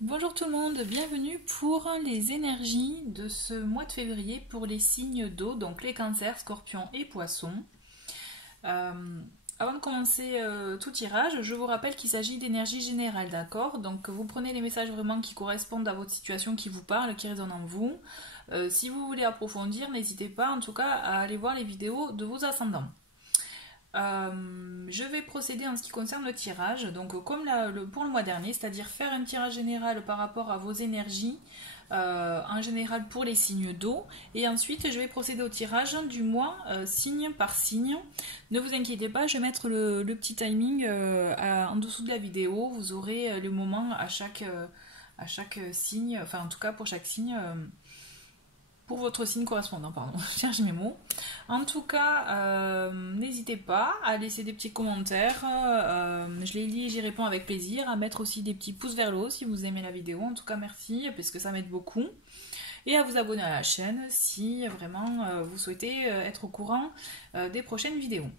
Bonjour tout le monde, bienvenue pour les énergies de ce mois de février pour les signes d'eau, donc les cancers, scorpions et poissons. Euh, Avant de commencer tout tirage, je vous rappelle qu'il s'agit d'énergie générale, d'accord? Donc vous prenez les messages vraiment qui correspondent à votre situation, qui vous parlent, qui résonnent en vous. Si vous voulez approfondir, n'hésitez pas en tout cas à aller voir les vidéos de vos ascendants. Je vais procéder en ce qui concerne le tirage, donc comme pour le mois dernier, c'est-à-dire faire un tirage général par rapport à vos énergies, en général pour les signes d'eau, et ensuite je vais procéder au tirage du mois, signe par signe. Ne vous inquiétez pas, je vais mettre le petit timing en dessous de la vidéo, vous aurez le moment à chaque signe, enfin en tout cas pour chaque signe. Pour votre signe correspondant, pardon, je cherche mes mots. En tout cas, n'hésitez pas à laisser des petits commentaires, je les lis et j'y réponds avec plaisir, à mettre aussi des petits pouces vers le haut si vous aimez la vidéo, en tout cas merci, parce que ça m'aide beaucoup. Et à vous abonner à la chaîne si vraiment vous souhaitez être au courant des prochaines vidéos.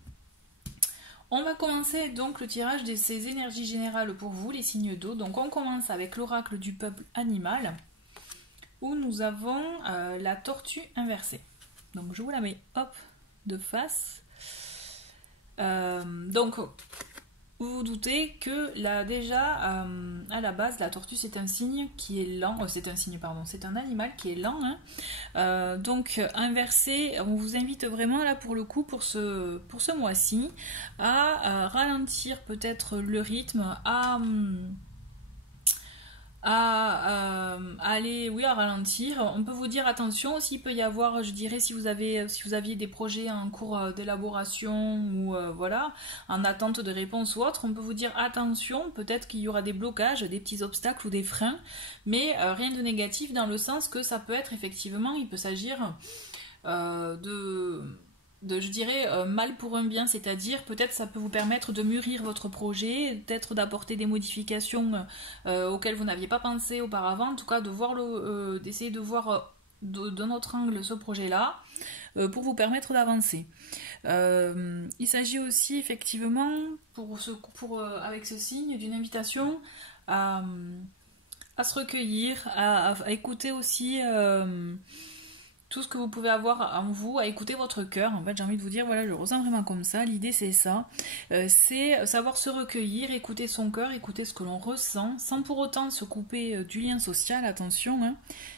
On va commencer donc le tirage de ces énergies générales pour vous, les signes d'eau. Donc on commence avec l'oracle du peuple animal, où nous avons la tortue inversée. Donc je vous la mets hop de face. Donc vous vous doutez que là déjà à la base la tortue c'est un signe qui est lent, c'est un animal qui est lent. Hein. Donc inversé, on vous invite vraiment là pour le coup pour ce mois-ci à ralentir peut-être le rythme, à aller à ralentir. On peut vous dire attention aussi, il peut y avoir, je dirais, si vous aviez des projets en cours d'élaboration ou voilà, en attente de réponse ou autre, on peut vous dire attention, peut-être qu'il y aura des blocages, des petits obstacles ou des freins, mais rien de négatif dans le sens que ça peut être effectivement, il peut s'agir je dirais, mal pour un bien, c'est-à-dire peut-être ça peut vous permettre de mûrir votre projet, peut-être d'apporter des modifications auxquelles vous n'aviez pas pensé auparavant, en tout cas d'essayer de voir d'un autre angle ce projet-là pour vous permettre d'avancer. Il s'agit aussi effectivement avec ce signe d'une invitation à se recueillir, à écouter aussi tout ce que vous pouvez avoir en vous, à écouter votre cœur. En fait, j'ai envie de vous dire, voilà, je le ressens vraiment comme ça. L'idée, c'est ça. C'est savoir se recueillir, écouter son cœur, écouter ce que l'on ressent, sans pour autant se couper du lien social, attention. Hein.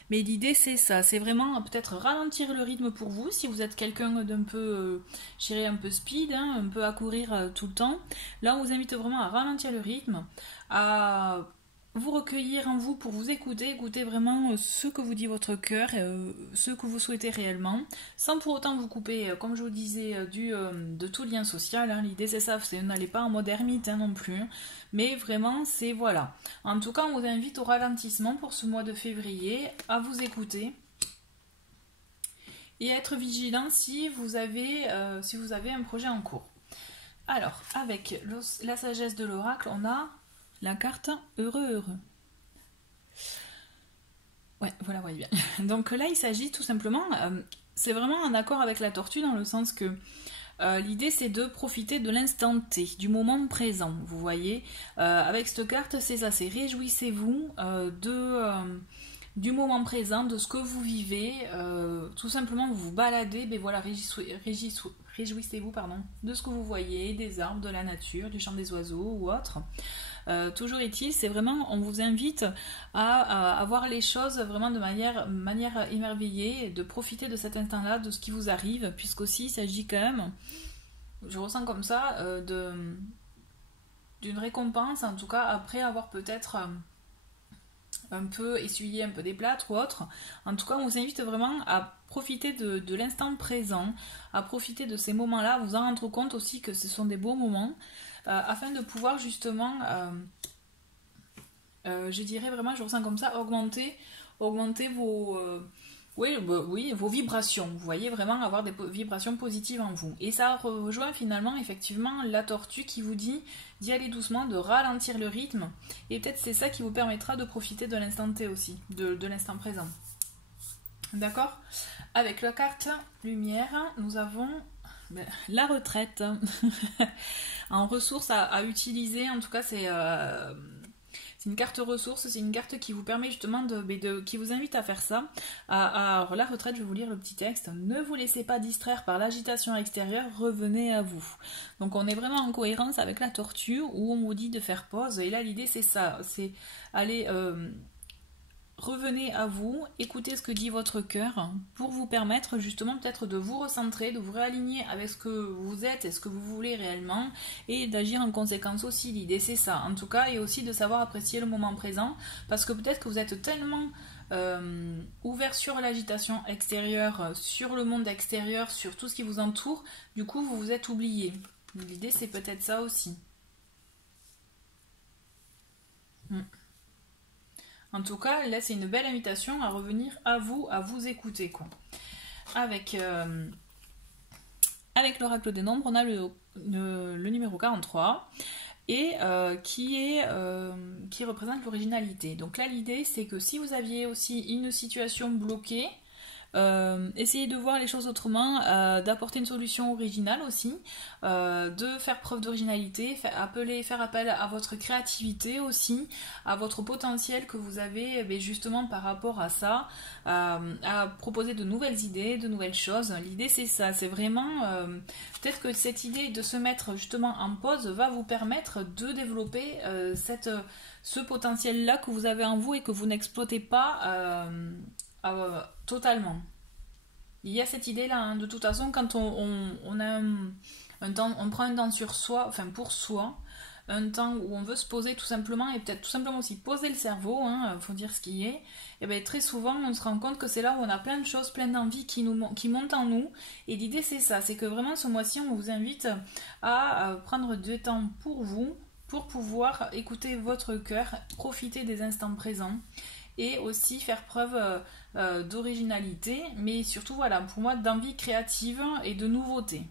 Mais l'idée, c'est ça. C'est vraiment peut-être ralentir le rythme pour vous, si vous êtes quelqu'un d'un peu, je dirais, un peu speed, hein, un peu à courir tout le temps. Là, on vous invite vraiment à ralentir le rythme, à vous recueillir en vous pour vous écouter vraiment ce que vous dit votre cœur, ce que vous souhaitez réellement, sans pour autant vous couper, comme je vous disais, de tout lien social. Hein. L'idée c'est ça, n'allez pas en mode ermite hein, non plus, mais vraiment c'est voilà. En tout cas, on vous invite au ralentissement pour ce mois de février, à vous écouter et à être vigilant si vous avez un projet en cours. Alors, avec la sagesse de l'oracle, on a la carte heureux. Ouais, voilà, voyez bien. Donc là, il s'agit tout simplement, c'est vraiment en accord avec la tortue dans le sens que l'idée c'est de profiter de l'instant T, du moment présent, vous voyez. Avec cette carte, c'est ça, c'est réjouissez-vous du moment présent, de ce que vous vivez, tout simplement vous vous baladez, mais voilà, réjouissez-vous de ce que vous voyez, des arbres, de la nature, du chant des oiseaux ou autre. Toujours est-il, c'est vraiment, on vous invite à voir les choses vraiment de manière émerveillée, de profiter de cet instant-là, de ce qui vous arrive, puisqu'aussi il s'agit quand même, je ressens comme ça, d'une récompense, en tout cas après avoir peut-être un peu essuyé un peu des plâtres ou autre. En tout cas, on vous invite vraiment à profiter de l'instant présent, à profiter de ces moments-là, vous en rendre compte aussi que ce sont des beaux moments, afin de pouvoir justement, je dirais vraiment, je ressens comme ça, augmenter vos, vos vibrations. Vous voyez, vraiment avoir des vibrations positives en vous. Et ça rejoint finalement, effectivement, la tortue qui vous dit d'y aller doucement, de ralentir le rythme. Et peut-être c'est ça qui vous permettra de profiter de l'instant T aussi, de l'instant présent. D'accord ? Avec la carte lumière, nous avons la retraite. En ressources à utiliser, en tout cas, C'est une carte ressources, c'est une carte qui vous permet justement qui vous invite à faire ça. Alors la retraite, je vais vous lire le petit texte. Ne vous laissez pas distraire par l'agitation extérieure, revenez à vous. Donc on est vraiment en cohérence avec la tortue où on vous dit de faire pause. Et là l'idée c'est ça, c'est aller... revenez à vous, écoutez ce que dit votre cœur pour vous permettre justement peut-être de vous recentrer, de vous réaligner avec ce que vous êtes et ce que vous voulez réellement et d'agir en conséquence aussi. L'idée c'est ça en tout cas, et aussi de savoir apprécier le moment présent parce que peut-être que vous êtes tellement ouvert sur l'agitation extérieure, sur le monde extérieur, sur tout ce qui vous entoure, du coup vous vous êtes oublié. L'idée c'est peut-être ça aussi. En tout cas, là, c'est une belle invitation à revenir à vous écouter, quoi. Avec l'oracle des nombres, on a le numéro 43 et qui représente l'originalité. Donc là, l'idée, c'est que si vous aviez aussi une situation bloquée, essayez de voir les choses autrement, d'apporter une solution originale aussi, de faire preuve d'originalité, faire appel à votre créativité aussi, à votre potentiel que vous avez justement par rapport à ça, à proposer de nouvelles idées, de nouvelles choses. L'idée c'est ça, c'est vraiment peut-être que cette idée de se mettre justement en pause va vous permettre de développer ce potentiel là que vous avez en vous et que vous n'exploitez pas totalement. Il y a cette idée là, hein, de toute façon quand on a un temps, on prend un temps sur soi, enfin pour soi, un temps où on veut se poser tout simplement et peut-être tout simplement aussi poser le cerveau, hein, faut dire ce qui est, et bien très souvent on se rend compte que c'est là où on a plein de choses, plein d'envies qui montent en nous, et l'idée c'est ça, c'est que vraiment ce mois-ci on vous invite à prendre du temps pour vous, pour pouvoir écouter votre cœur, profiter des instants présents et aussi faire preuve d'originalité, mais surtout voilà, pour moi d'envie créative et de nouveauté.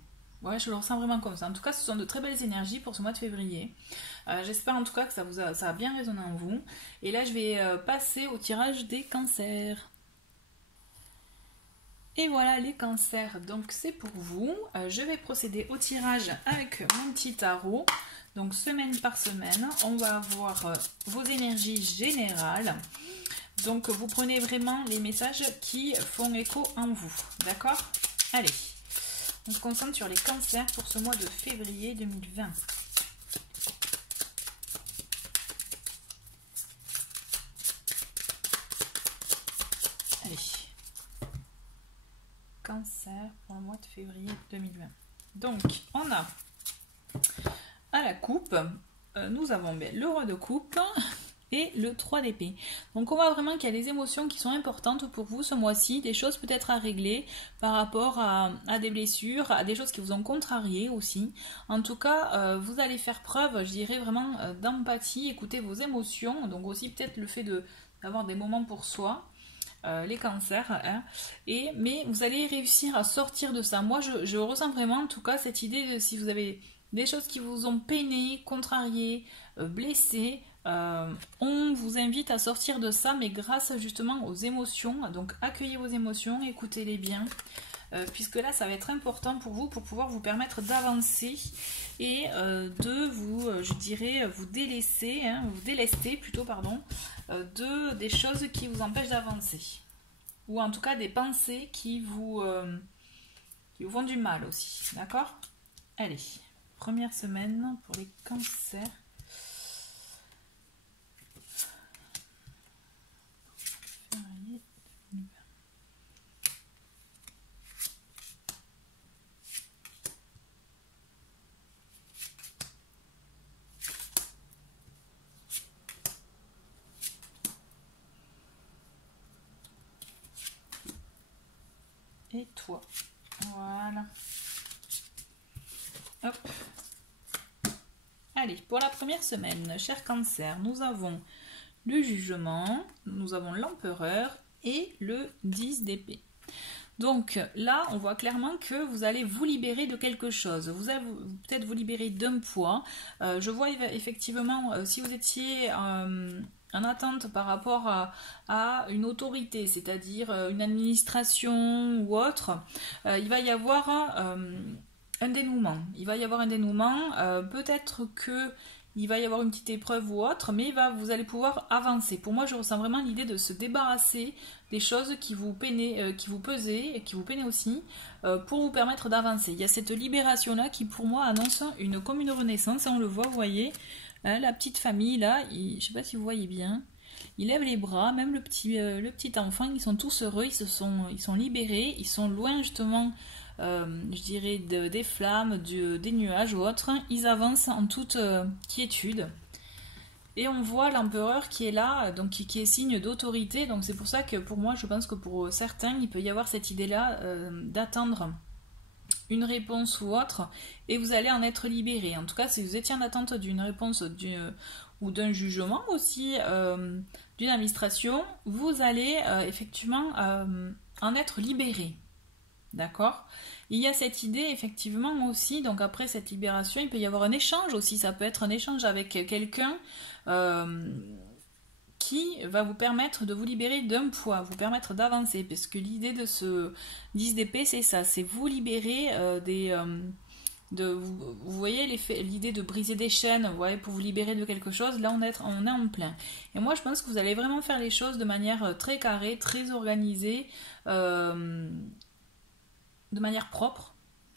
Ouais, je le ressens vraiment comme ça. En tout cas, ce sont de très belles énergies pour ce mois de février. J'espère en tout cas que ça a bien résonné en vous. Et là, je vais passer au tirage des cancers. Et voilà les cancers, donc c'est pour vous. Je vais procéder au tirage avec mon petit tarot. Donc semaine par semaine, on va avoir vos énergies générales. Donc vous prenez vraiment les messages qui font écho en vous, d'accord? Allez, on se concentre sur les cancers pour ce mois de février 2020. Allez, cancer pour le mois de février 2020. Donc on a à la coupe, nous avons le roi de coupe et le 3 d'épée. Donc on voit vraiment qu'il y a des émotions qui sont importantes pour vous ce mois-ci, des choses peut-être à régler par rapport à des blessures, à des choses qui vous ont contrarié aussi. En tout cas, vous allez faire preuve, je dirais vraiment d'empathie, écouter vos émotions, donc aussi peut-être le fait d'avoir des moments pour soi. Les cancers, hein, mais vous allez réussir à sortir de ça. Moi je ressens vraiment en tout cas cette idée de si vous avez des choses qui vous ont peiné, contrarié, blessé, on vous invite à sortir de ça, mais grâce justement aux émotions. Donc accueillez vos émotions, écoutez-les bien, puisque là ça va être important pour vous, pour pouvoir vous permettre d'avancer et de vous, je dirais, vous délester plutôt, pardon, des choses qui vous empêchent d'avancer, ou en tout cas des pensées qui vous font du mal aussi, d'accord? Allez, première semaine pour les cancers. Et toi, voilà. Hop. Allez, pour la première semaine, cher cancer, nous avons le jugement, nous avons l'empereur et le 10 d'épée. Donc là, on voit clairement que vous allez vous libérer de quelque chose. Vous allez peut-être vous libérer d'un poids. Je vois effectivement, si vous étiez en attente par rapport à une autorité, c'est-à-dire une administration ou autre, il va y avoir un dénouement. Il va y avoir un dénouement. Peut-être que il va y avoir une petite épreuve ou autre, mais vous allez pouvoir avancer. Pour moi, je ressens vraiment l'idée de se débarrasser des choses qui vous peinaient, qui vous pesaient et qui vous peinaient aussi, pour vous permettre d'avancer. Il y a cette libération-là qui, pour moi, annonce une commune renaissance. Et on le voit, vous voyez, hein, la petite famille, là, je ne sais pas si vous voyez bien, il lève les bras, même le petit enfant, ils sont tous heureux, ils sont libérés, ils sont loin justement, je dirais, des flammes, des nuages ou autres. Ils avancent en toute quiétude. Et on voit l'empereur qui est là, donc qui est signe d'autorité. Donc c'est pour ça que pour moi, je pense que pour certains, il peut y avoir cette idée-là d'attendre une réponse ou autre, et vous allez en être libéré. En tout cas, si vous étiez en attente d'une réponse ou d'un jugement aussi, d'une administration, vous allez effectivement en être libéré. D'accord? Il y a cette idée effectivement aussi, donc après cette libération, il peut y avoir un échange aussi, ça peut être un échange avec quelqu'un qui va vous permettre de vous libérer d'un poids, vous permettre d'avancer, parce que l'idée de ce 10 d'épée, c'est ça, c'est vous libérer vous voyez l'idée de briser des chaînes, vous voyez, pour vous libérer de quelque chose. Là on est en plein, et moi je pense que vous allez vraiment faire les choses de manière très carrée, très organisée, de manière propre.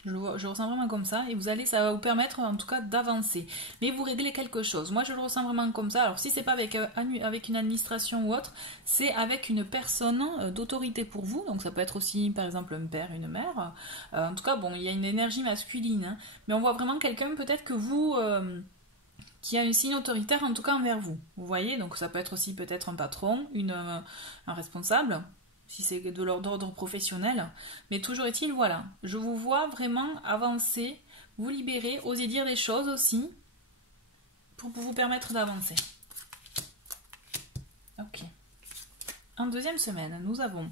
Je ressens vraiment comme ça, et ça va vous permettre en tout cas d'avancer. Mais vous réglez quelque chose. Moi je le ressens vraiment comme ça. Alors si c'est pas avec une administration ou autre, c'est avec une personne d'autorité pour vous. Donc ça peut être aussi par exemple un père, une mère. En tout cas bon, il y a une énergie masculine, hein. Mais on voit vraiment quelqu'un peut-être que vous... qui a un signe autoritaire en tout cas envers vous. Vous voyez, donc ça peut être aussi peut-être un patron, un responsable, si c'est de l'ordre professionnel, mais toujours est-il, voilà, je vous vois vraiment avancer, vous libérer, oser dire des choses aussi, pour vous permettre d'avancer. Ok. En deuxième semaine, nous avons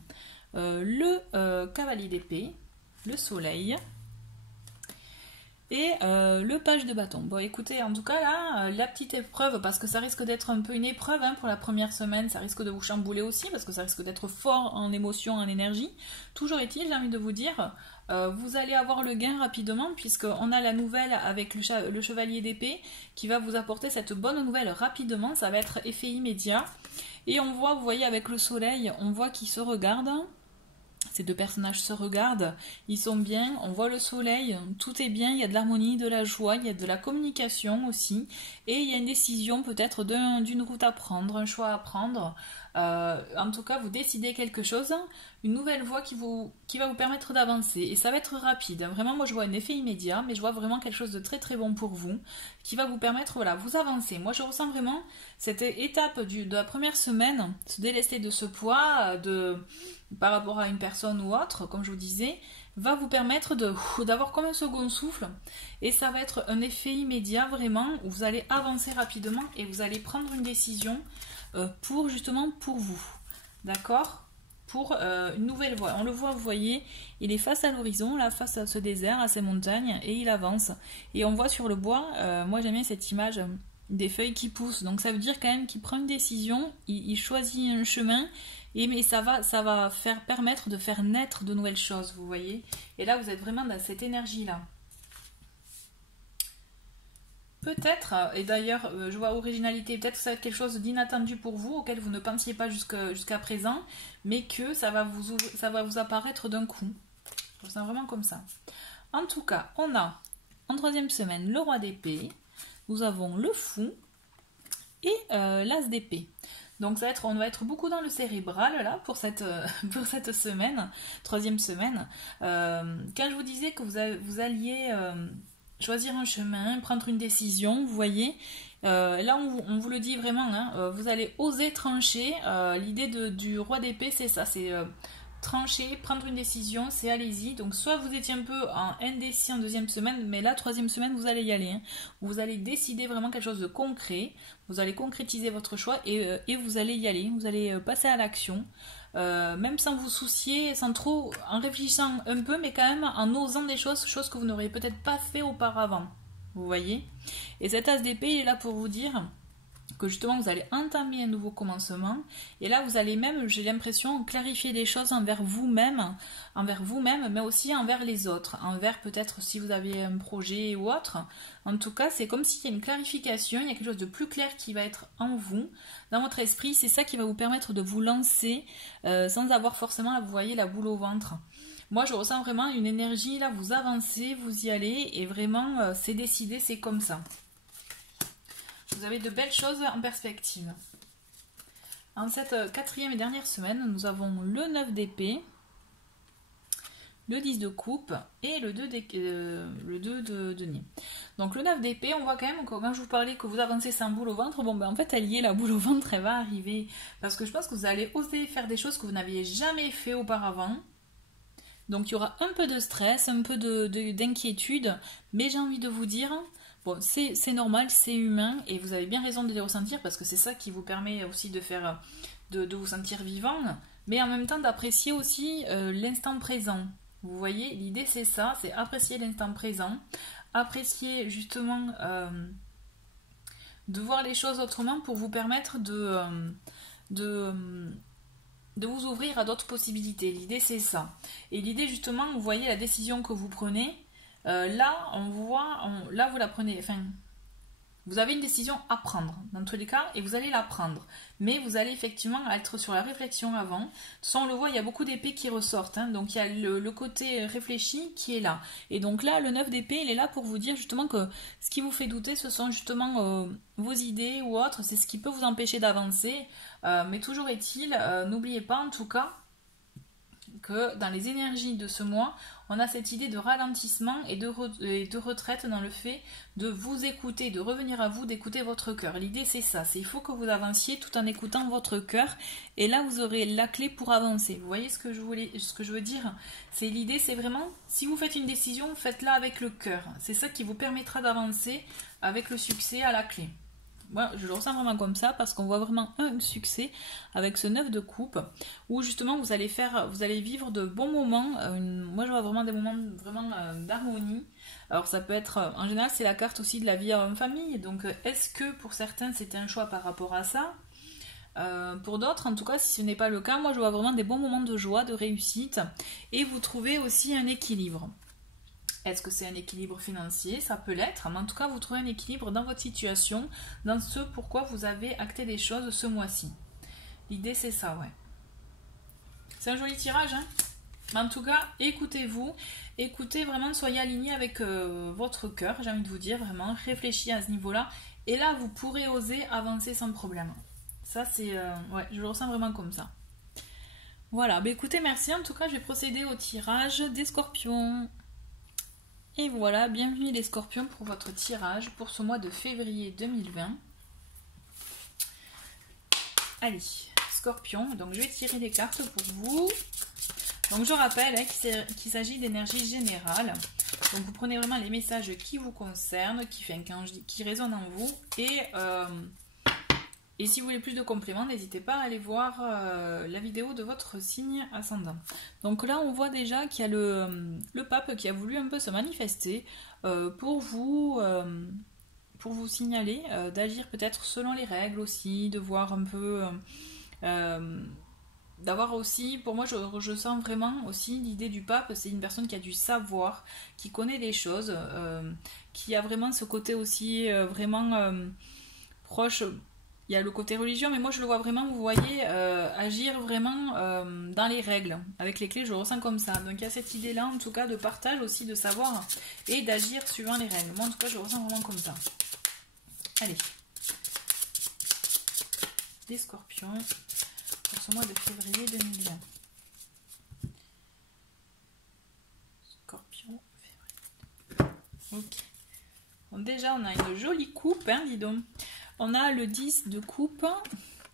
le cavalier d'épée, le soleil, et le page de bâton. Bon écoutez, en tout cas là, la petite épreuve, parce que ça risque d'être un peu une épreuve hein, pour la première semaine, ça risque de vous chambouler aussi, parce que ça risque d'être fort en émotion, en énergie. Toujours est-il, j'ai envie de vous dire, vous allez avoir le gain rapidement, puisqu'on a la nouvelle avec le chevalier d'épée, qui va vous apporter cette bonne nouvelle rapidement, ça va être effet immédiat. Et on voit, vous voyez, avec le soleil, on voit qu'ils se regardent. Ces deux personnages se regardent, ils sont bien, on voit le soleil, tout est bien, il y a de l'harmonie, de la joie, il y a de la communication aussi, et il y a une décision peut-être d'une route à prendre, un choix à prendre. En tout cas, vous décidez quelque chose, une nouvelle voie qui va vous permettre d'avancer, et ça va être rapide. Vraiment, moi je vois un effet immédiat, mais je vois vraiment quelque chose de très très bon pour vous, qui va vous permettre, voilà, vous avancer. Moi je ressens vraiment cette étape de la première semaine, se délester de ce poids, par rapport à une personne ou autre, comme je vous disais, va vous permettre d'avoir comme un second souffle, et ça va être un effet immédiat vraiment, où vous allez avancer rapidement, et vous allez prendre une décision pour vous, d'accord, pour une nouvelle voie. On le voit, vous voyez, il est face à l'horizon, là, face à ce désert, à ces montagnes, et il avance. Et on voit sur le bois, moi j'aime bien cette image des feuilles qui poussent, donc ça veut dire quand même qu'il prend une décision, il choisit un chemin, mais ça va permettre de faire naître de nouvelles choses, vous voyez. Et là, vous êtes vraiment dans cette énergie-là. Peut-être, et d'ailleurs, je vois originalité, peut-être que ça va être quelque chose d'inattendu pour vous, auquel vous ne pensiez pas jusqu'à présent, mais que ça va vous apparaître d'un coup. Je ressens vraiment comme ça. En tout cas, on a, en troisième semaine, le roi d'épée, nous avons le fou et l'as d'épée. Donc on va être beaucoup dans le cérébral là pour cette semaine, troisième semaine. Quand je vous disais que vous alliez choisir un chemin, prendre une décision, vous voyez, là on vous le dit vraiment, hein, vous allez oser trancher. L'idée du roi d'épée, c'est ça, c'est trancher, prendre une décision, c'est allez-y. Donc soit vous étiez un peu en indécis en deuxième semaine, mais la troisième semaine vous allez y aller, hein. Vous allez décider vraiment quelque chose de concret, vous allez concrétiser votre choix, et vous allez y aller, vous allez passer à l'action, même sans vous soucier, en réfléchissant un peu, mais quand même en osant des choses que vous n'auriez peut-être pas fait auparavant, vous voyez. Et cet as d'épée est là pour vous dire, que justement vous allez entamer un nouveau commencement et là vous allez même, j'ai l'impression, clarifier des choses envers vous-même, mais aussi envers les autres, envers peut-être si vous avez un projet ou autre. En tout cas, c'est comme s'il y a une clarification, il y a quelque chose de plus clair qui va être en vous, dans votre esprit. C'est ça qui va vous permettre de vous lancer sans avoir forcément, vous voyez, la boule au ventre. Moi, je ressens vraiment une énergie, là, vous avancez, vous y allez, et vraiment, c'est décidé, c'est comme ça. Vous avez de belles choses en perspective. En cette 4e et dernière semaine, nous avons le 9 d'épée, le 10 de coupe et le 2 de denier. Donc le 9 d'épée, on voit quand même, quand je vous parlais que vous avancez sans boule au ventre, bon ben en fait elle y est, la boule au ventre, elle va arriver. Parce que je pense que vous allez oser faire des choses que vous n'aviez jamais fait auparavant. Donc il y aura un peu de stress, un peu d'inquiétude, mais j'ai envie de vous dire... Bon, c'est normal, c'est humain, et vous avez bien raison de les ressentir, parce que c'est ça qui vous permet aussi de vous sentir vivant, mais en même temps d'apprécier aussi l'instant présent. Vous voyez, l'idée c'est ça, c'est apprécier l'instant présent, apprécier justement de voir les choses autrement pour vous permettre de vous ouvrir à d'autres possibilités. L'idée c'est ça. Et l'idée justement, vous voyez la décision que vous prenez, là, là vous la prenez, enfin, vous avez une décision à prendre, dans tous les cas, et vous allez la prendre. Mais vous allez effectivement être sur la réflexion avant. De toute façon, on le voit, il y a beaucoup d'épées qui ressortent, hein, donc il y a le côté réfléchi qui est là. Et donc là, le 9 d'épée, il est là pour vous dire justement que ce qui vous fait douter, ce sont justement vos idées ou autres, c'est ce qui peut vous empêcher d'avancer. Mais toujours est-il, n'oubliez pas en tout cas, que dans les énergies de ce mois, on a cette idée de ralentissement et de retraite dans le fait de vous écouter, de revenir à vous, d'écouter votre cœur. L'idée c'est ça, il faut que vous avanciez tout en écoutant votre cœur et là vous aurez la clé pour avancer. Vous voyez ce que je veux dire? C'est l'idée, c'est vraiment, si vous faites une décision, faites-la avec le cœur. C'est ça qui vous permettra d'avancer avec le succès à la clé. Moi, je le ressens vraiment comme ça parce qu'on voit vraiment un succès avec ce 9 de coupe où justement vous allez vivre de bons moments. Moi, je vois vraiment des moments vraiment d'harmonie. Alors, ça peut être, en général, c'est la carte aussi de la vie en famille. Donc, est-ce que pour certains, c'était un choix par rapport à ça? Pour d'autres, en tout cas, si ce n'est pas le cas, moi, je vois vraiment des bons moments de joie, de réussite. Et vous trouvez aussi un équilibre. Est-ce que c'est un équilibre financier? Ça peut l'être, mais en tout cas, vous trouvez un équilibre dans votre situation, dans ce pourquoi vous avez acté des choses ce mois-ci. L'idée, c'est ça, ouais. C'est un joli tirage, hein? Mais en tout cas, écoutez-vous, écoutez vraiment, soyez alignés avec votre cœur, j'ai envie de vous dire, vraiment, réfléchissez à ce niveau-là, et là, vous pourrez oser avancer sans problème. Ça, c'est... ouais, je le ressens vraiment comme ça. Voilà, bah écoutez, merci. En tout cas, je vais procéder au tirage des scorpions. Et voilà, bienvenue les scorpions pour votre tirage pour ce mois de février 2020. Allez, scorpion, donc je vais tirer des cartes pour vous. Donc je rappelle qu'il s'agit d'énergie générale. Donc vous prenez vraiment les messages qui vous concernent, qui résonnent en vous. Et si vous voulez plus de compléments, n'hésitez pas à aller voir la vidéo de votre signe ascendant. Donc là, on voit déjà qu'il y a le pape qui a voulu un peu se manifester pour vous signaler d'agir peut-être selon les règles aussi, de voir un peu... d'avoir aussi, pour moi je sens vraiment aussi l'idée du pape, c'est une personne qui a du savoir, qui connaît les choses, qui a vraiment ce côté aussi vraiment proche. Il y a le côté religieux, mais moi je le vois vraiment, vous voyez, agir vraiment dans les règles. Avec les clés, je le ressens comme ça. Donc il y a cette idée-là, en tout cas, de partage aussi, de savoir et d'agir suivant les règles. Moi, en tout cas, je le ressens vraiment comme ça. Allez. Les scorpions pour ce mois de février 2020. Scorpion, février. Ok. Bon, déjà, on a une jolie coupe, hein, dis donc. On a le 10 de coupe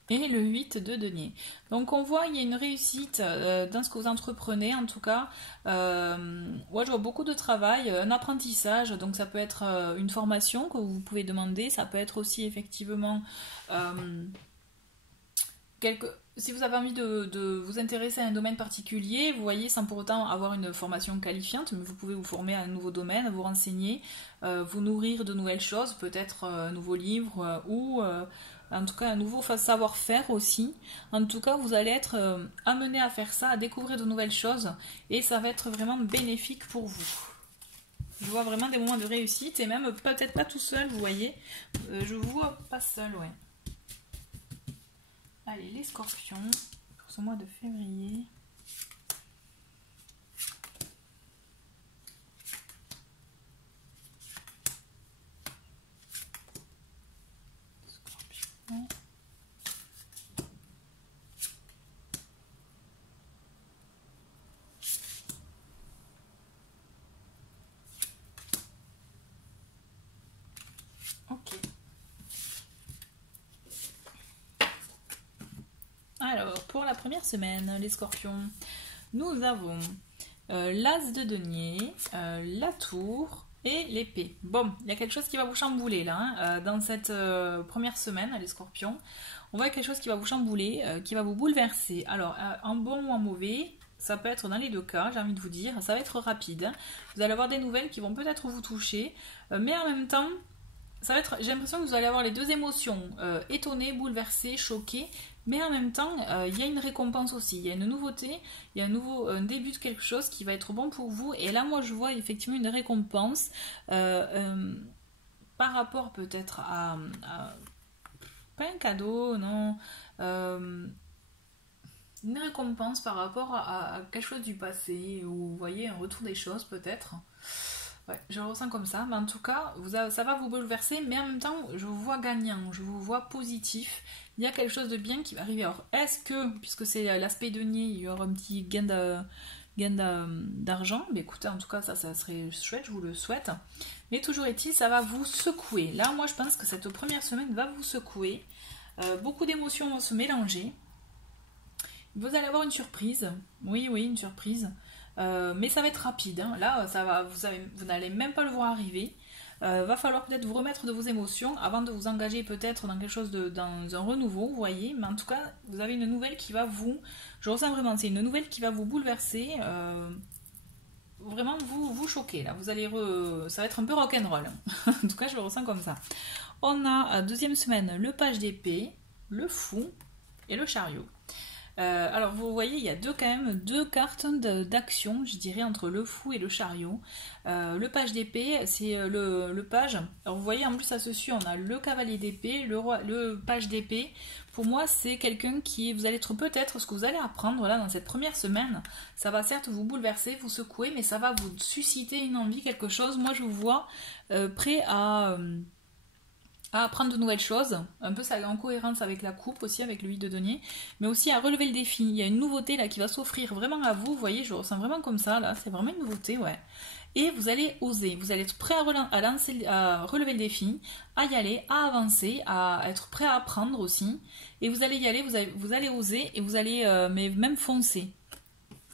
et le 8 de denier. Donc on voit il y a une réussite dans ce que vous entreprenez en tout cas. Ouais, je vois beaucoup de travail, un apprentissage, donc ça peut être une formation que vous pouvez demander, ça peut être aussi effectivement si vous avez envie de vous intéresser à un domaine particulier, vous voyez, sans pour autant avoir une formation qualifiante, mais vous pouvez vous former à un nouveau domaine, vous renseigner, vous nourrir de nouvelles choses, peut-être un nouveau livre ou en tout cas un nouveau savoir-faire aussi. En tout cas, vous allez être amené à faire ça, à découvrir de nouvelles choses et ça va être vraiment bénéfique pour vous. Je vois vraiment des moments de réussite et même peut-être pas tout seul, vous voyez. Je vous vois pas seul, ouais. Allez, les scorpions, pour ce mois de février. Scorpion. Ok. Alors, pour la première semaine, les scorpions, nous avons l'as de denier, la tour et l'épée. Bon, il y a quelque chose qui va vous chambouler là, hein, dans cette première semaine, les scorpions. On voit quelque chose qui va vous chambouler, qui va vous bouleverser. Alors, en bon ou en mauvais, ça peut être dans les deux cas, j'ai envie de vous dire. Ça va être rapide. Vous allez avoir des nouvelles qui vont peut-être vous toucher, mais en même temps, ça va être, j'ai l'impression que vous allez avoir les deux émotions, étonné, bouleversé, choqué, mais en même temps, il y a une récompense aussi, il y a une nouveauté, il y a un début de quelque chose qui va être bon pour vous, et là moi je vois effectivement une récompense par rapport peut-être pas un cadeau, non, une récompense par rapport à quelque chose du passé, ou vous voyez un retour des choses peut-être. Ouais, je le ressens comme ça, mais en tout cas, ça va vous bouleverser, mais en même temps, je vous vois gagnant, je vous vois positif. Il y a quelque chose de bien qui va arriver. Alors, est-ce que, puisque c'est l'aspect denier, il y aura un petit gain d'argent? Mais écoutez, en tout cas, ça serait chouette, je vous le souhaite. Mais toujours est-il, ça va vous secouer. Là, moi, je pense que cette première semaine va vous secouer. Beaucoup d'émotions vont se mélanger. Vous allez avoir une surprise. Oui, une surprise. Mais ça va être rapide, hein. Là vous n'allez même pas le voir arriver. Va falloir peut-être vous remettre de vos émotions avant de vous engager peut-être dans quelque chose dans un renouveau, vous voyez, mais en tout cas vous avez une nouvelle qui va je ressens vraiment, c'est une nouvelle qui va vous bouleverser, vraiment vous choquer là, ça va être un peu rock'n'roll, en tout cas je le ressens comme ça. On a deuxième semaine le page d'épée, le fou et le chariot. Alors vous voyez, il y a quand même deux cartes d'action, je dirais, entre le fou et le chariot. Le page d'épée, c'est le page. Alors vous voyez, en plus à ce suit, on a le cavalier d'épée, le page d'épée. Pour moi, c'est quelqu'un vous allez être peut-être, ce que vous allez apprendre là dans cette première semaine, ça va certes vous bouleverser, vous secouer, mais ça va vous susciter une envie, quelque chose. Moi, je vous vois prêt à apprendre de nouvelles choses, un peu ça en cohérence avec la coupe aussi, avec le 8 de denier, mais aussi à relever le défi. Il y a une nouveauté là qui va s'offrir vraiment à vous, vous voyez, je ressens vraiment comme ça, là, c'est vraiment une nouveauté, ouais. Et vous allez oser, vous allez être prêt à relever le défi, à y aller, à avancer, à être prêt à apprendre aussi, et vous allez y aller, vous allez oser, et vous allez mais même foncer.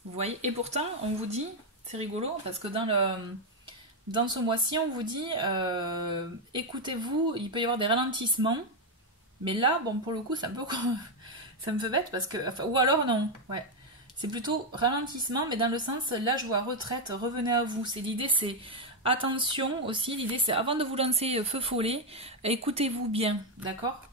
Vous voyez, et pourtant, on vous dit, c'est rigolo, parce que dans ce mois-ci, on vous dit, écoutez-vous, il peut y avoir des ralentissements, mais là, bon, pour le coup, c'est un peu ça me fait bête parce que, enfin, ou alors non, ouais, c'est plutôt ralentissement, mais dans le sens, là, je vois retraite, revenez à vous. C'est l'idée, c'est attention aussi. L'idée, c'est avant de vous lancer feu follet, écoutez-vous bien, d'accord?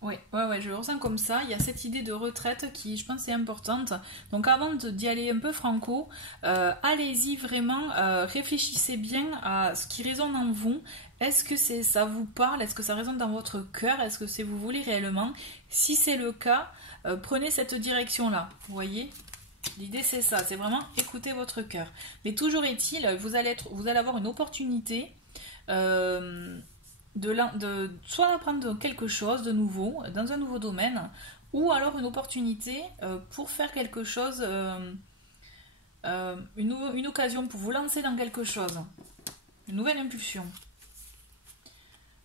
Ouais, je le ressens comme ça. Il y a cette idée de retraite qui, je pense, est importante. Donc, avant d'y aller un peu franco, allez-y vraiment, réfléchissez bien à ce qui résonne en vous. Est-ce que ça vous parle? Est-ce que ça résonne dans votre cœur? Est-ce que c'est vous voulez réellement? Si c'est le cas, prenez cette direction-là. Vous voyez? L'idée, c'est ça. C'est vraiment écouter votre cœur. Mais toujours est-il, vous allez avoir une opportunité. Soit d'apprendre quelque chose de nouveau dans un nouveau domaine, ou alors une opportunité pour faire quelque chose, une occasion pour vous lancer dans quelque chose, une nouvelle impulsion.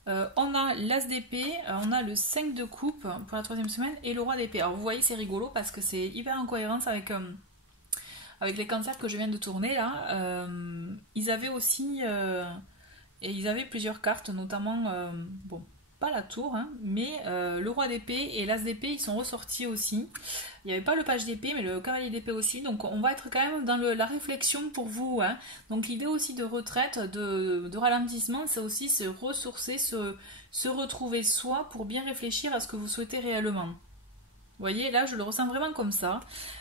On a l'as d'épée, on a le 5 de coupe pour la troisième semaine et le roi d'épée. Alors vous voyez, c'est rigolo parce que c'est hyper en cohérence avec les cancers que je viens de tourner là. Ils avaient aussi et ils avaient plusieurs cartes, notamment, bon, pas la tour, hein, mais le roi d'épée et l'as d'épée, ils sont ressortis aussi. Il n'y avait pas le page d'épée, mais le cavalier d'épée aussi. Donc on va être quand même dans la réflexion pour vous. Hein. Donc l'idée aussi de retraite, de ralentissement, c'est aussi se ressourcer, se retrouver soi pour bien réfléchir à ce que vous souhaitez réellement. Vous voyez, là, je le ressens vraiment comme ça.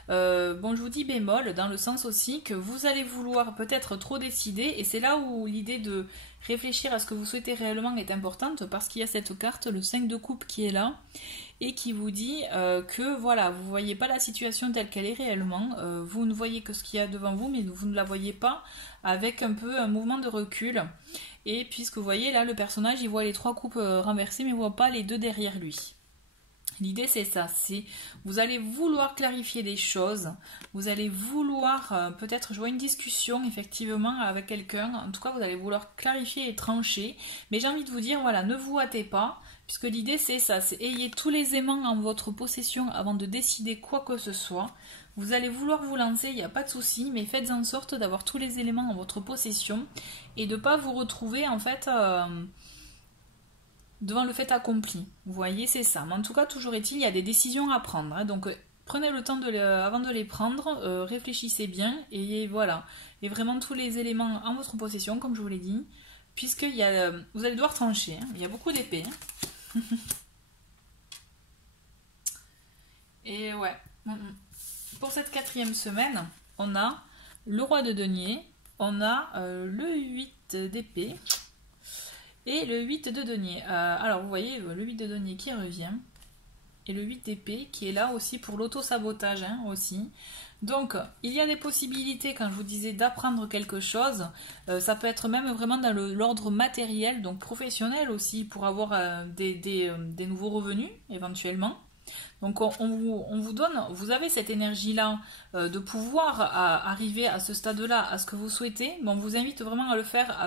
Bon, je vous dis bémol, dans le sens aussi que vous allez vouloir peut-être trop décider, et c'est là où l'idée de réfléchir à ce que vous souhaitez réellement est importante, parce qu'il y a cette carte, le 5 de coupe, qui est là, et qui vous dit que, voilà, vous ne voyez pas la situation telle qu'elle est réellement, vous ne voyez que ce qu'il y a devant vous, mais vous ne la voyez pas avec un peu un mouvement de recul. Et puisque vous voyez, là, le personnage, il voit les 3 coupes renversées, mais il ne voit pas les 2 derrière lui. L'idée c'est ça, c'est vous allez vouloir clarifier des choses, vous allez vouloir, peut-être jouer une discussion effectivement avec quelqu'un, en tout cas vous allez vouloir clarifier et trancher, mais j'ai envie de vous dire, voilà, ne vous hâtez pas, puisque l'idée c'est ça, c'est ayez tous les aimants en votre possession avant de décider quoi que ce soit. Vous allez vouloir vous lancer, il n'y a pas de souci, mais faites en sorte d'avoir tous les éléments en votre possession et de ne pas vous retrouver en fait... devant le fait accompli. Vous voyez, c'est ça. Mais en tout cas, toujours est-il, il y a des décisions à prendre. Hein. Donc, prenez le temps avant de les prendre, réfléchissez bien, et voilà. Et vraiment tous les éléments en votre possession, comme je vous l'ai dit, puisque vous allez devoir trancher. Hein. Il y a beaucoup d'épées. Hein. Et ouais. Pour cette 4e semaine, on a le roi de denier, on a le 8 d'épée, et le 8 de denier. Alors vous voyez le 8 de denier qui revient. Et le 8 d'épée qui est là aussi pour l'auto-sabotage hein, aussi. Donc il y a des possibilités quand je vous disais d'apprendre quelque chose. Ça peut être même vraiment dans l'ordre matériel, donc professionnel aussi, pour avoir des nouveaux revenus éventuellement. Donc on vous donne, vous avez cette énergie-là de pouvoir arriver à ce stade-là, à ce que vous souhaitez. Mais on vous invite vraiment à le faire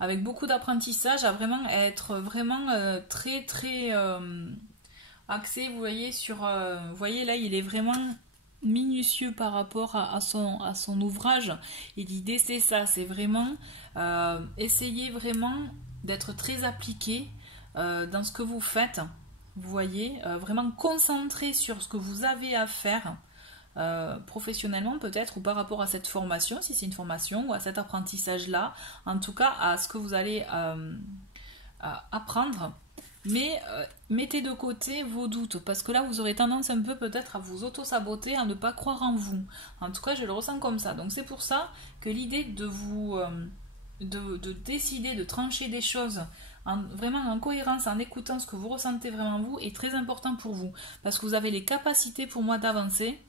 avec beaucoup d'apprentissage, à vraiment être vraiment très très axé, vous voyez, vous voyez là, il est vraiment minutieux par rapport à son ouvrage. Et l'idée c'est ça, c'est vraiment essayer vraiment d'être très appliqué dans ce que vous faites, vous voyez, vraiment concentré sur ce que vous avez à faire. Professionnellement peut-être ou par rapport à cette formation si c'est une formation ou à cet apprentissage là, en tout cas à ce que vous allez apprendre, mais mettez de côté vos doutes parce que là vous aurez tendance un peu peut-être à vous auto-saboter, à ne pas croire en vous. En tout cas je le ressens comme ça, donc c'est pour ça que l'idée de vous de décider de trancher des choses vraiment en cohérence, en écoutant ce que vous ressentez vraiment vous est très important pour vous parce que vous avez les capacités pour moi d'avancer.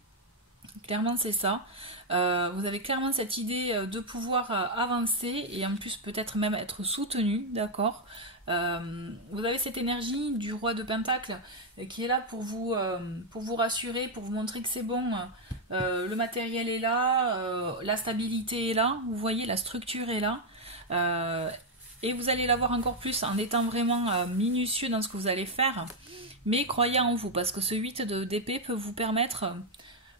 Clairement c'est ça, vous avez clairement cette idée de pouvoir avancer et en plus peut-être même être soutenu, d'accord. Vous avez cette énergie du roi de Pentacle qui est là pour vous rassurer, pour vous montrer que c'est bon, le matériel est là, la stabilité est là, vous voyez la structure est là, et vous allez l'avoir encore plus en étant vraiment minutieux dans ce que vous allez faire, mais croyez en vous parce que ce 8 d'épée peut vous permettre...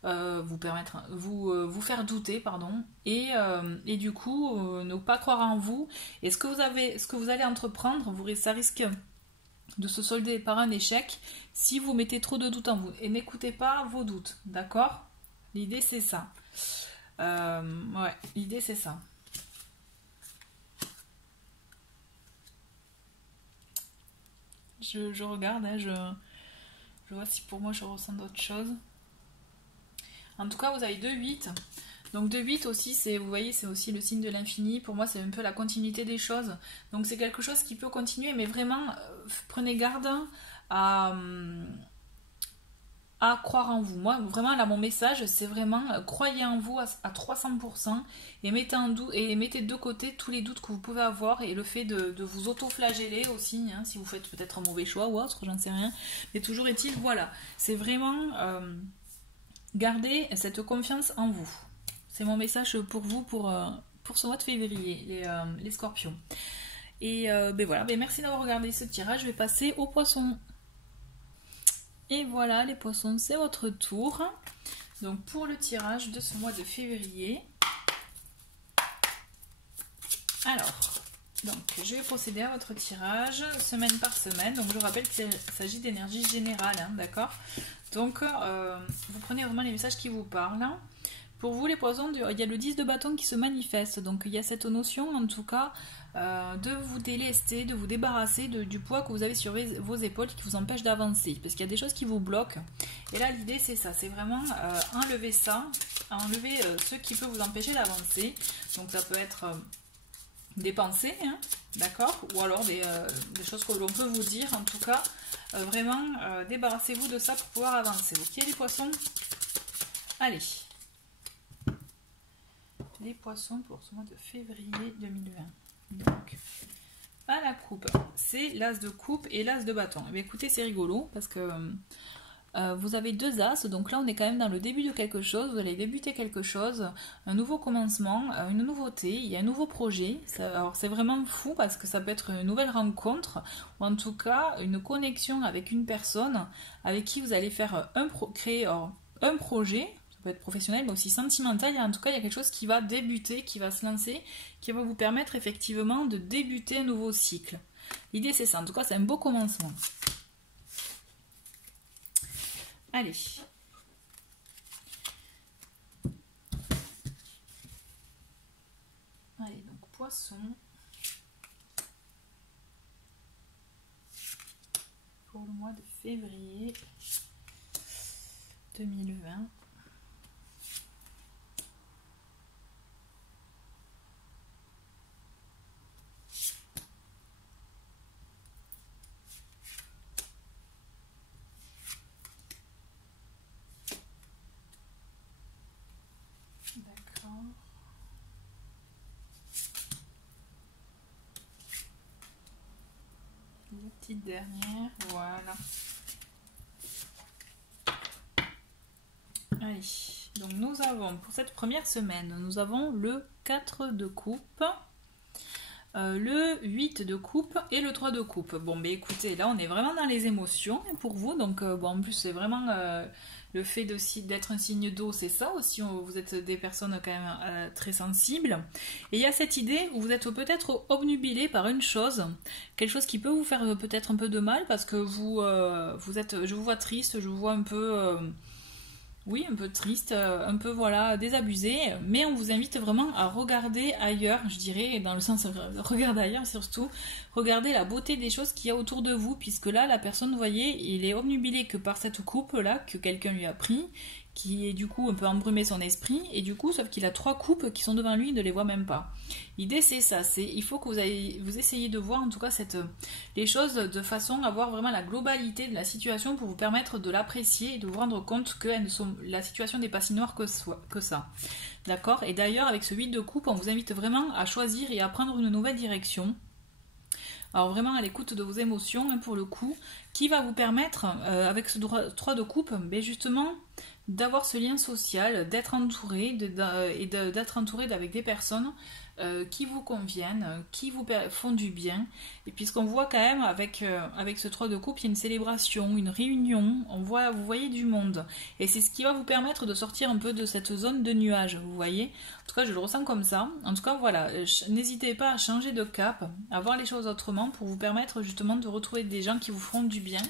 vous faire douter, pardon, et du coup ne pas croire en vous, et ce que vous allez entreprendre, ça risque de se solder par un échec si vous mettez trop de doutes en vous, et n'écoutez pas vos doutes, d'accord. L'idée c'est ça, ouais, l'idée c'est ça. Je regarde, hein, je vois si pour moi je ressens d'autres choses. En tout cas, vous avez 2-8. Donc 2-8 aussi, vous voyez, c'est aussi le signe de l'infini. Pour moi, c'est un peu la continuité des choses. Donc c'est quelque chose qui peut continuer, mais vraiment, prenez garde à croire en vous. Moi, vraiment, là, mon message, c'est vraiment croyez en vous à 300% et mettez de côté tous les doutes que vous pouvez avoir et le fait de vous auto-flageller aussi, hein, si vous faites peut-être un mauvais choix ou autre, j'en sais rien. Mais toujours est-il, voilà, c'est vraiment... gardez cette confiance en vous. C'est mon message pour vous pour ce mois de février, les scorpions. Et ben voilà, ben merci d'avoir regardé ce tirage. Je vais passer aux poissons. Et voilà, les poissons, c'est votre tour. Donc pour le tirage de ce mois de février. Alors, Donc, je vais procéder à votre tirage semaine par semaine. Donc, je rappelle qu'il s'agit d'énergie générale, hein, d'accord? Donc, vous prenez vraiment les messages qui vous parlent. Pour vous, les poissons, il y a le 10 de bâton qui se manifeste. Donc, il y a cette notion, en tout cas, de vous délester, de vous débarrasser du poids que vous avez sur vos épaules qui vous empêche d'avancer. Parce qu'il y a des choses qui vous bloquent. Et là, l'idée, c'est ça. C'est vraiment enlever ça, enlever ce qui peut vous empêcher d'avancer. Donc, ça peut être des pensées, hein, d'accord? Ou alors des choses que l'on peut vous dire. En tout cas, vraiment, débarrassez-vous de ça pour pouvoir avancer. Ok, les poissons? Allez. Les poissons pour ce mois de février 2020. Donc, à la coupe, c'est l'as de coupe et l'as de bâton. Et bien, écoutez, c'est rigolo parce que vous avez deux as, donc là on est quand même dans le début de quelque chose, vous allez débuter quelque chose, un nouveau commencement, une nouveauté, il y a un nouveau projet. Alors c'est vraiment fou parce que ça peut être une nouvelle rencontre, ou en tout cas une connexion avec une personne avec qui vous allez faire créer un projet. Peut être professionnel mais aussi sentimental, et en tout cas il y a quelque chose qui va débuter, qui va se lancer, qui va vous permettre effectivement de débuter un nouveau cycle. L'idée c'est ça, en tout cas c'est un beau commencement. Allez. Allez, donc poisson. Pour le mois de février 2020. La petite dernière, voilà. Allez, donc nous avons pour cette première semaine, nous avons le 4 de coupe, le 8 de coupe et le 3 de coupe. Bon, mais écoutez, là on est vraiment dans les émotions pour vous, donc bon, en plus c'est vraiment le fait d'être un signe d'eau, c'est ça aussi, vous êtes des personnes quand même très sensibles. Et il y a cette idée où vous êtes peut-être obnubilé par une chose, quelque chose qui peut vous faire peut-être un peu de mal, parce que je vous vois triste, je vous vois un peu... oui, un peu triste, un peu voilà, désabusé, mais on vous invite vraiment à regarder ailleurs, je dirais, dans le sens regarder ailleurs surtout, regardez la beauté des choses qu'il y a autour de vous, puisque là, la personne, vous voyez, il est obnubilé que par cette coupe-là que quelqu'un lui a pris, qui est du coup un peu embrumé son esprit, et du coup, sauf qu'il a 3 coupes qui sont devant lui, il ne les voit même pas. L'idée c'est ça, il faut que vous essayiez de voir en tout cas les choses de façon à voir vraiment la globalité de la situation pour vous permettre de l'apprécier et de vous rendre compte que la situation n'est pas si noire que ça. D'accord? Et d'ailleurs, avec ce 8 de coupe, on vous invite vraiment à choisir et à prendre une nouvelle direction. Alors vraiment à l'écoute de vos émotions, hein, pour le coup, qui va vous permettre, avec ce 3 de coupe, mais justement d'avoir ce lien social, d'être entouré, d'être entouré avec des personnes qui vous conviennent, qui vous font du bien. Et puisqu'on voit quand même avec ce 3 de coupe, il y a une célébration, une réunion, vous voyez du monde. Et c'est ce qui va vous permettre de sortir un peu de cette zone de nuages, vous voyez. En tout cas, je le ressens comme ça. En tout cas, voilà, n'hésitez pas à changer de cap, à voir les choses autrement pour vous permettre justement de retrouver des gens qui vous feront du bien,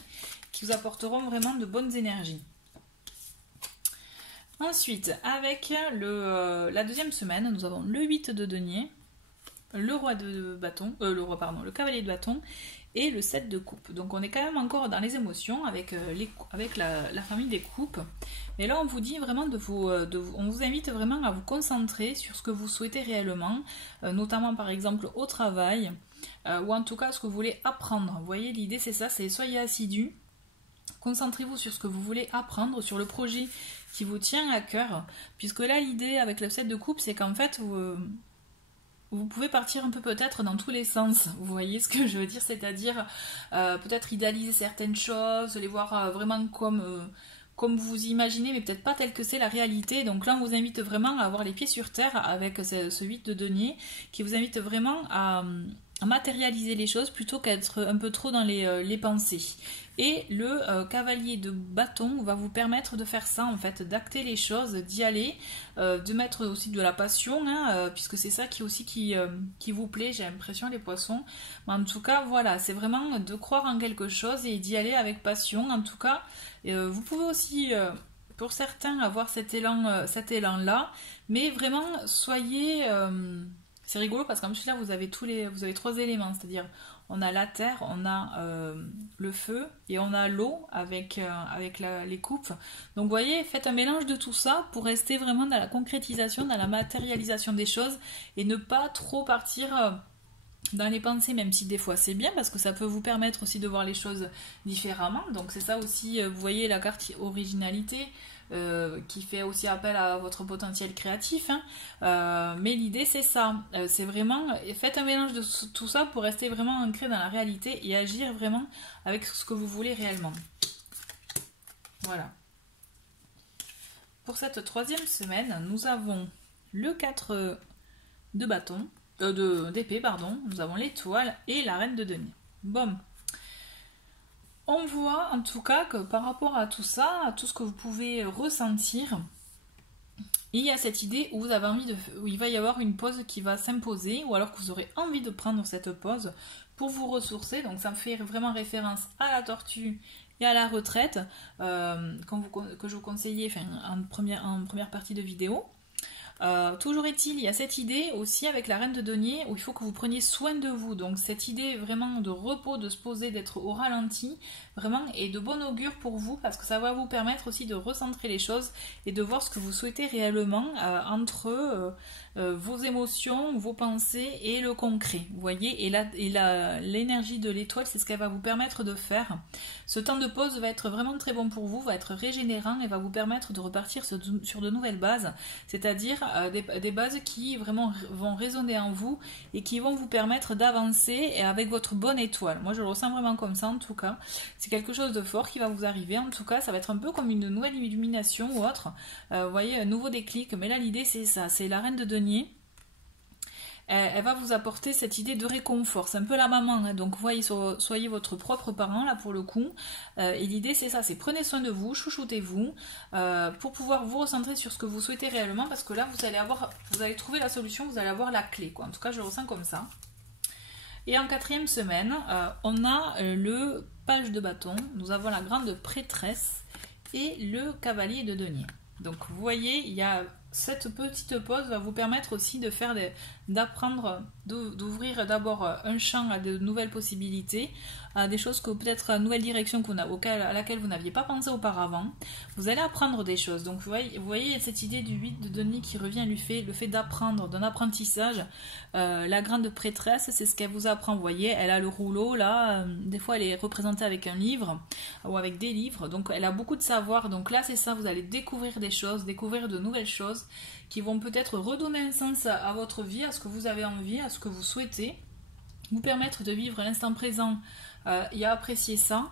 qui vous apporteront vraiment de bonnes énergies. Ensuite, avec la deuxième semaine, nous avons le 8 de denier, le roi de bâton, le cavalier de bâton et le 7 de coupe. Donc on est quand même encore dans les émotions avec la famille des coupes. Mais là on vous dit vraiment on vous invite vraiment à vous concentrer sur ce que vous souhaitez réellement, notamment par exemple au travail, ou en tout cas ce que vous voulez apprendre. Vous voyez, l'idée c'est ça, c'est soyez assidus, concentrez-vous sur ce que vous voulez apprendre, sur le projet qui vous tient à cœur, puisque là l'idée avec le 7 de coupe c'est qu'en fait vous pouvez partir un peu peut-être dans tous les sens, vous voyez ce que je veux dire, c'est-à-dire peut-être idéaliser certaines choses, les voir vraiment comme vous imaginez, mais peut-être pas tel que c'est la réalité. Donc là on vous invite vraiment à avoir les pieds sur terre avec ce 8 de denier, qui vous invite vraiment matérialiser les choses plutôt qu'être un peu trop dans les pensées. Et le cavalier de bâton va vous permettre de faire ça en fait, d'acter les choses, d'y aller, de mettre aussi de la passion, hein, puisque c'est ça qui vous plaît, j'ai l'impression, les poissons. Mais en tout cas, voilà, c'est vraiment de croire en quelque chose et d'y aller avec passion. En tout cas, vous pouvez aussi, pour certains, avoir cet élan-là, mais vraiment, soyez... c'est rigolo parce qu'en plus là, vous avez 3 éléments, c'est-à-dire on a la terre, on a le feu et on a l'eau avec les coupes. Donc vous voyez, faites un mélange de tout ça pour rester vraiment dans la concrétisation, dans la matérialisation des choses et ne pas trop partir dans les pensées, même si des fois c'est bien parce que ça peut vous permettre aussi de voir les choses différemment. Donc c'est ça aussi, vous voyez la carte originalité. Qui fait aussi appel à votre potentiel créatif, hein. Mais l'idée c'est ça, c'est vraiment, faites un mélange de tout ça pour rester vraiment ancré dans la réalité et agir vraiment avec ce que vous voulez réellement. Voilà. Pour cette 3e semaine, nous avons le 4 de bâton, d'épée, pardon, nous avons l'étoile et la reine de denier. Bon. On voit en tout cas que par rapport à tout ça, à tout ce que vous pouvez ressentir, il y a cette idée où où il va y avoir une pause qui va s'imposer, ou alors que vous aurez envie de prendre cette pause pour vous ressourcer. Donc ça me fait vraiment référence à la tortue et à la retraite, que je vous conseillais en première partie de vidéo. Toujours est-il, il y a cette idée aussi avec la reine de denier où il faut que vous preniez soin de vous. Donc cette idée vraiment de repos, de se poser, d'être au ralenti, vraiment est de bon augure pour vous parce que ça va vous permettre aussi de recentrer les choses et de voir ce que vous souhaitez réellement entre vos émotions, vos pensées et le concret. Vous voyez, l'énergie de l'étoile, c'est ce qu'elle va vous permettre de faire. Ce temps de pause va être vraiment très bon pour vous, va être régénérant et va vous permettre de repartir sur de nouvelles bases, c'est-à-dire des bases qui vraiment vont résonner en vous et qui vont vous permettre d'avancer avec votre bonne étoile. Moi je le ressens vraiment comme ça en tout cas. C'est quelque chose de fort qui va vous arriver. En tout cas, ça va être un peu comme une nouvelle illumination ou autre. Vous voyez, un nouveau déclic. Mais là, l'idée, c'est ça. C'est la reine de denier. Elle va vous apporter cette idée de réconfort. C'est un peu la maman. Hein. Donc, vous voyez, soyez votre propre parent, là, pour le coup. Et l'idée, c'est ça. C'est prenez soin de vous, chouchoutez-vous, pour pouvoir vous recentrer sur ce que vous souhaitez réellement. Parce que là, vous allez trouver la solution, vous allez avoir la clé, quoi. En tout cas, je le ressens comme ça. Et en 4e semaine, on a le page de bâton, nous avons la grande prêtresse et le cavalier de denier. Donc vous voyez, il y a cette petite pause va vous permettre aussi d'apprendre, d'ouvrir d'abord un champ à de nouvelles possibilités, à des choses que peut-être à une nouvelle direction à laquelle vous n'aviez pas pensé auparavant. Vous allez apprendre des choses. Donc vous voyez cette idée du 8 de denier qui revient, le fait d'apprendre, d'un apprentissage. La grande prêtresse, c'est ce qu'elle vous apprend. Vous voyez, elle a le rouleau là. Des fois, elle est représentée avec un livre ou avec des livres. Donc elle a beaucoup de savoir. Donc là, c'est ça. Vous allez découvrir des choses, découvrir de nouvelles choses qui vont peut-être redonner un sens à votre vie, à ce que vous avez envie, à ce que vous souhaitez, vous permettre de vivre l'instant présent et à apprécier ça.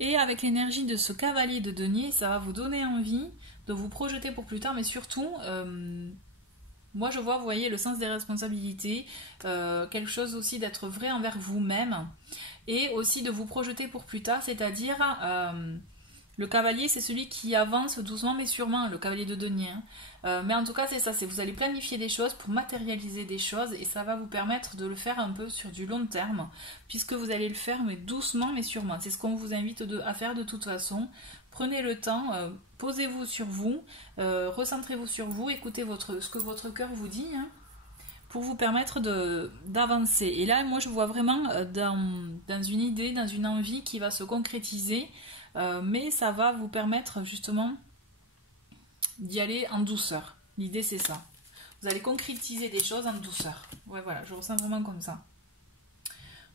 Et avec l'énergie de ce cavalier de denier, ça va vous donner envie de vous projeter pour plus tard, mais surtout, moi je vois, vous voyez, le sens des responsabilités, quelque chose aussi d'être vrai envers vous-même, et aussi de vous projeter pour plus tard, c'est-à-dire... le cavalier, c'est celui qui avance doucement mais sûrement, le cavalier de denier. Mais en tout cas, c'est ça, vous allez planifier des choses pour matérialiser des choses et ça va vous permettre de le faire un peu sur du long terme, puisque vous allez le faire mais doucement mais sûrement. C'est ce qu'on vous invite à faire de toute façon. Prenez le temps, posez-vous sur vous, recentrez-vous sur vous, écoutez ce que votre cœur vous dit, hein, pour vous permettre d'avancer. Et là, moi, je vois vraiment dans une idée, dans une envie qui va se concrétiser, mais ça va vous permettre justement d'y aller en douceur. L'idée, c'est ça. Vous allez concrétiser des choses en douceur. Ouais, voilà, je ressens vraiment comme ça.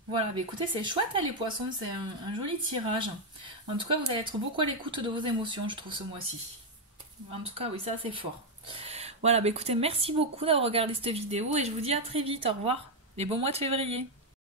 Voilà, bah écoutez, c'est chouette hein, les poissons, c'est un joli tirage. En tout cas, vous allez être beaucoup à l'écoute de vos émotions, je trouve, ce mois-ci. En tout cas, oui, ça, c'est fort. Voilà, bah écoutez, merci beaucoup d'avoir regardé cette vidéo et je vous dis à très vite, au revoir et bon mois de février.